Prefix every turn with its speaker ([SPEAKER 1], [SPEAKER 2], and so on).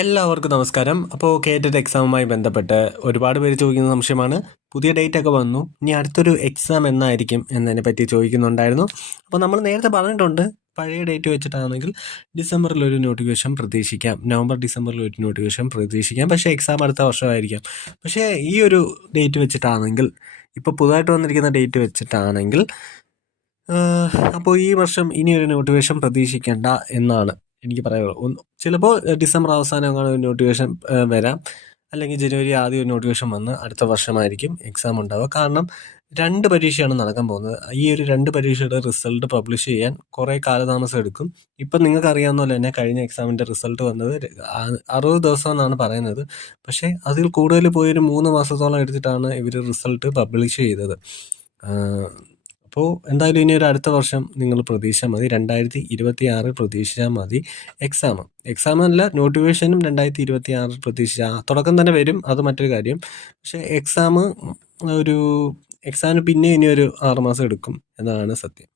[SPEAKER 1] എല്ലാവർക്കും നമസ്കാരം. അപ്പോൾ കേറ്റഡ് എക്സാമുമായി ബന്ധപ്പെട്ട് ഒരുപാട് പേര് ചോദിക്കുന്ന സംശയമാണ്. പുതിയ ഡേറ്റ് ഒക്കെ വന്നു. ഇനി അടുത്തൊരു എക്സാം എന്നായിരിക്കും എന്നതിനെ പറ്റി ചോദിക്കുന്നുണ്ടായിരുന്നു. അപ്പോൾ നമ്മൾ നേരത്തെ പറഞ്ഞിട്ടുണ്ട് പഴയ ഡേറ്റ് വെച്ചിട്ടാണെങ്കിൽ ഡിസംബറിൽ ഒരു നോട്ടിഫിക്കേഷൻ പ്രതീക്ഷിക്കാം. നവംബർ ഡിസംബറിൽ ഒരു നോട്ടിഫിക്കേഷൻ പ്രതീക്ഷിക്കാം. പക്ഷേ എക്സാം അടുത്ത വർഷമായിരിക്കാം. പക്ഷേ ഈ ഒരു ഡേറ്റ് വെച്ചിട്ടാണെങ്കിൽ ഇപ്പോൾ പുതുതായിട്ട് വന്നിരിക്കുന്ന ഡേറ്റ് വെച്ചിട്ടാണെങ്കിൽ അപ്പോൾ ഈ വർഷം ഇനി ഒരു നോട്ടിഫിക്കേഷൻ പ്രതീക്ഷിക്കേണ്ട എന്നാണ് എനിക്ക് പറയാനുള്ളത് ഒന്ന് ചിലപ്പോൾ ഡിസംബർ അവസാനം അങ്ങനെ നോട്ടിഫിക്കേഷൻ വരാം. അല്ലെങ്കിൽ ജനുവരി ആദ്യം ഒരു നോട്ടിഫിക്കേഷൻ വന്ന് അടുത്ത വർഷമായിരിക്കും എക്സാം ഉണ്ടാവുക. കാരണം രണ്ട് പരീക്ഷയാണ് നടക്കാൻ പോകുന്നത്. ഈ ഒരു രണ്ട് പരീക്ഷയുടെ റിസൾട്ട് പബ്ലിഷ് ചെയ്യാൻ കുറേ കാലതാമസം എടുക്കും. ഇപ്പം നിങ്ങൾക്ക് അറിയാവുന്ന പോലെ തന്നെ കഴിഞ്ഞ എക്സാമിന്റെ റിസൾട്ട് വന്നത് അറുപത് ദിവസം എന്നാണ് പറയുന്നത്. പക്ഷേ അതിൽ കൂടുതൽ പോയി ഒരു മൂന്ന് മാസത്തോളം എടുത്തിട്ടാണ് ഇവർ റിസൾട്ട് പബ്ലിഷ് ചെയ്തത്. അപ്പോൾ എന്തായാലും ഇനി ഒരു അടുത്ത വർഷം നിങ്ങൾ പ്രതീക്ഷിച്ചാൽ മതി. രണ്ടായിരത്തി ഇരുപത്തി ആറ് പ്രതീക്ഷിച്ചാൽ മതി എക്സാം എക്സാം അല്ല നോട്ടിഫിക്കേഷനും രണ്ടായിരത്തി ഇരുപത്തി ആറിൽ പ്രതീക്ഷിച്ചാൽ തുടക്കം തന്നെ വരും അത് മറ്റൊരു കാര്യം. പക്ഷേ എക്സാം ഒരു എക്സാമിന് പിന്നെ ഇനി ഒരു ആറുമാസം എടുക്കും എന്നതാണ് സത്യം.